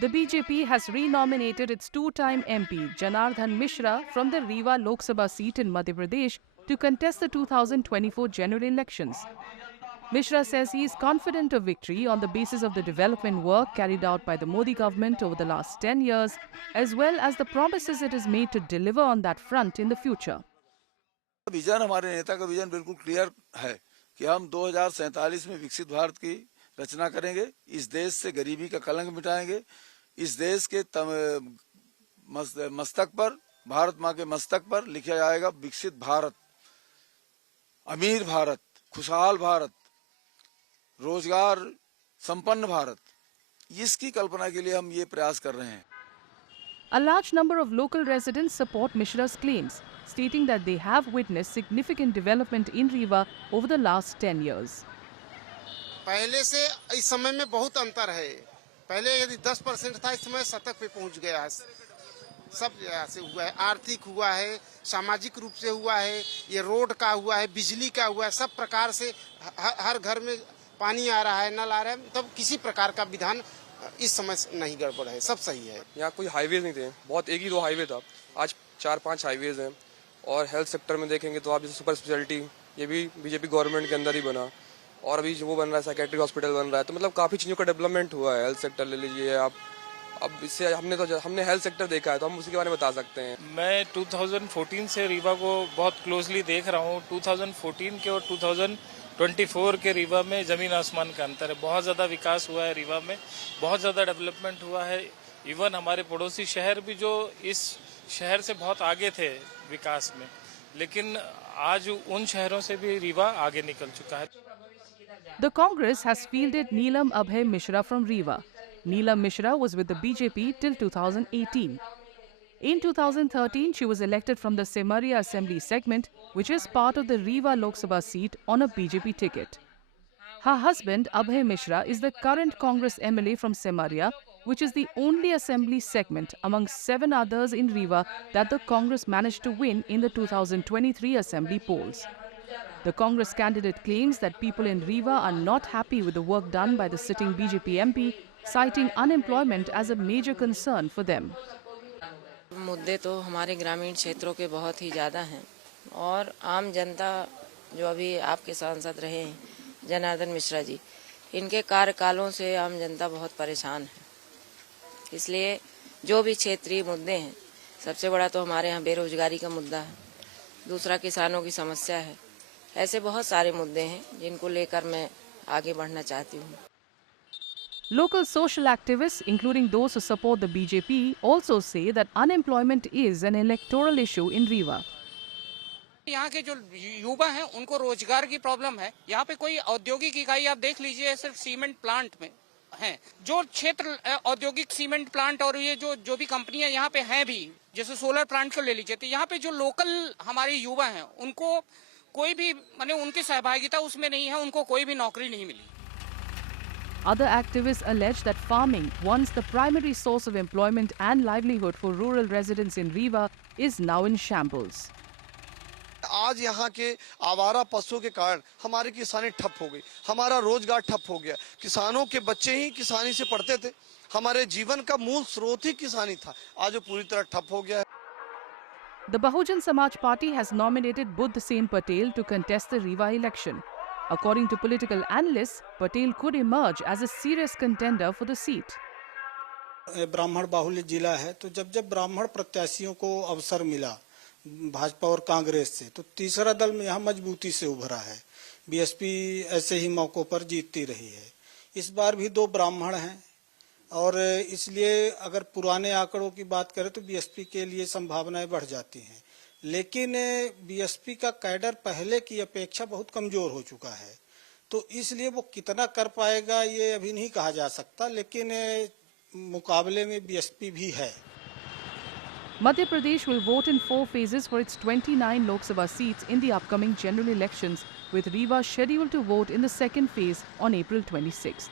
The BJP has renominated its two-time MP Janardhan Mishra from the Rewa Lok Sabha seat in Madhya Pradesh to contest the 2024 general elections. Mishra says he is confident of victory on the basis of the development work carried out by the Modi government over the last 10 years, as well as the promises it has made to deliver on that front in the future. Vision हमारे नेता का vision बिल्कुल clear है कि हम 2047 में विकसित भारत की रचना करेंगे, इस देश से गरीबी का कलंक मिटाएंगे, इस देश के मस्तक पर, भारत माँ के मस्तक पर लिखा जाएगा विकसित भारत, अमीर भारत, खुशहाल भारत, रोजगार संपन्न भारत। इसकी कल्पना के लिए हम ये प्रयास कर रहे हैं। A large number of local residents support Mishra's claims, stating that they have witnessed significant development in Rewa over the last 10 years. पहले से इस समय में बहुत अंतर है। पहले यदि 10% था, इस समय 70 पे पहुंच गया है। सब ऐसे हुआ है, आर्थिक हुआ है, सामाजिक रूप से हुआ है, ये रोड का हुआ है, बिजली का हुआ है, सब प्रकार से हर घर में पानी आ रहा है, नल आ रहा है। तब किसी प्रकार का विधान इस समय नहीं गड़बड़ है, सब सही है। यहाँ कोई हाईवे नहीं थे, बहुत एक ही दो हाईवे था, आज 4-5 हाईवेज हैं। और हेल्थ सेक्टर में देखेंगे तो आप जैसे सुपर स्पेशलिटी, ये भी बीजेपी गवर्नमेंट के अंदर ही बना। और अभी जो वो बन रहा है साइकेट्रिक हॉस्पिटल बन रहा है, तो मतलब काफ़ी चीज़ों का डेवलपमेंट हुआ है। हेल्थ सेक्टर ले लीजिए आप, अब इससे हमने हेल्थ सेक्टर देखा है तो हम उसी के बारे में बता सकते हैं। मैं 2014 से रीवा को बहुत क्लोजली देख रहा हूँ। 2014 के और 2024 के रीवा में ज़मीन आसमान का अंतर है। बहुत ज़्यादा विकास हुआ है रीवा में, बहुत ज़्यादा डेवलपमेंट हुआ है। इवन हमारे पड़ोसी शहर भी जो इस शहर से बहुत आगे थे विकास में, लेकिन आज उन शहरों से भी रीवा आगे निकल चुका है। The Congress has fielded Neelam Abhay Mishra from Rewa. Neelam Mishra was with the BJP till 2018. In 2013, she was elected from the Semaria Assembly segment, which is part of the Rewa Lok Sabha seat, on a BJP ticket. Her husband, Abhay Mishra, is the current Congress MLA from Semaria, which is the only assembly segment among 7 others in Rewa that the Congress managed to win in the 2023 assembly polls. The Congress candidate claims that people in Rewa are not happy with the work done by the sitting BJP MP, citing unemployment as a major concern for them. मुद्दे तो हमारे ग्रामीण क्षेत्रों के बहुत ही ज़्यादा हैं और आम जनता जो अभी आपके सांसद रहे हैं जनार्दन मिश्रा जी, इनके कार्यकालों से आम जनता बहुत परेशान है। इसलिए जो भी क्षेत्रीय मुद्दे हैं, सबसे बड़ा तो हमारे यहाँ बेरोजगारी का मुद्दा है, दूसरा किसानों की समस्या है। ऐसे बहुत सारे मुद्दे हैं जिनको लेकर मैं आगे बढ़ना चाहती हूँ। Local social activists, including those who support the BJP, also say that unemployment is an electoral issue in Rewa. यहाँ के जो युवा हैं उनको रोजगार की प्रॉब्लम है। यहाँ पे कोई औद्योगिक इकाई आप देख लीजिए, सिर्फ सीमेंट प्लांट में हैं। जो क्षेत्र औद्योगिक सीमेंट प्लांट और ये जो भी कंपनियां यहाँ पे हैं भी, जैसे सोलर प्लांट को ले लीजिए, तो यहाँ पे जो लोकल हमारे युवा हैं उनको कोई भी माने उनकी सहभागिता उसमें नहीं है, उनको कोई भी नौकरी नहीं मिली। Other activists allege that farming, once the primary source of employment and livelihood for rural residents in Rewa, is now in shambles. आज यहाँ के आवारा पशुओं के कारण हमारी किसानी ठप हो गई, हमारा रोजगार ठप हो गया। किसानों के बच्चे ही किसानी से पढ़ते थे, हमारे जीवन का मूल स्रोत ही किसानी था, आज वो पूरी तरह ठप हो गया है। The Bahujan Samaj Party has nominated Buddh Sen Patel to contest the Rewa election. According to political analysts, Patel could emerge as a serious contender for the seat. ब्राह्मण बाहुल्य जिला है, तो जब ब्राह्मण प्रत्याशियों को अवसर मिला भाजपा और कांग्रेस से, तो तीसरा दल में यहाँ मजबूती से उभरा है। बीएसपी ऐसे ही मौकों पर जीतती रही है। इस बार भी 2 ब्राह्मण हैं और इसलिए अगर पुराने आंकड़ों की बात करें तो बीएसपी के लिए संभावनाएं बढ़ जाती हैं। लेकिन बीएसपी का कैडर पहले की अपेक्षा बहुत कमजोर हो चुका है, तो इसलिए वो कितना कर पाएगा ये अभी नहीं कहा जा सकता, लेकिन मुकाबले में बीएसपी भी है। Madhya Pradesh will vote in 4 phases for its 29 Lok Sabha seats in the upcoming general elections, with Rewa scheduled to vote in the second phase on April 26th.